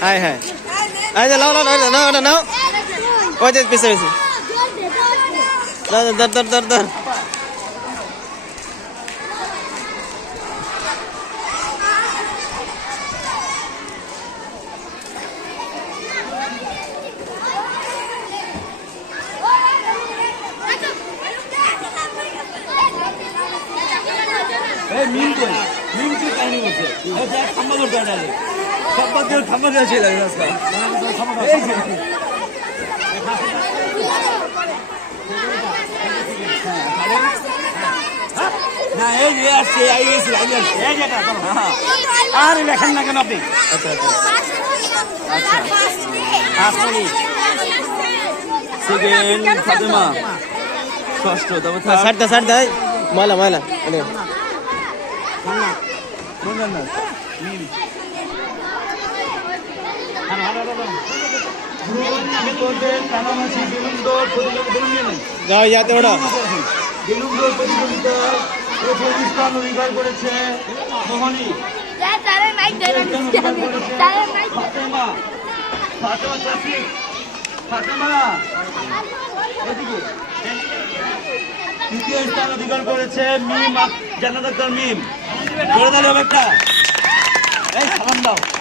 হ্যাঁ হ্যাঁ আচ্ছা লাও লাও নাও নাও ওই যে পিছে পিছে ধর ধর ধর ধর মিম কই মিম কি কাহিনী বলছে খাম্বা ধরতে ডালে খাম্বা দিয়ে খাম্বা দিয়ে ছিল রাস্তা এই যে না এই যে আসছে আই গেছিল আই আসছে এই যেটা আর লেখেন না কেন আপনি আচ্ছা আচ্ছা আসমানি সেকেন্ড ফাতেমা ষষ্ঠ তারপর সার দে ময়লা ময়লা যাও যাতে ওটা অধিকার করেছে মোহনী তৃতীয় স্থান অধিকার করেছে মিম জান্নাত আক্তার মিম করে দিলে একটা এই সালাম দাও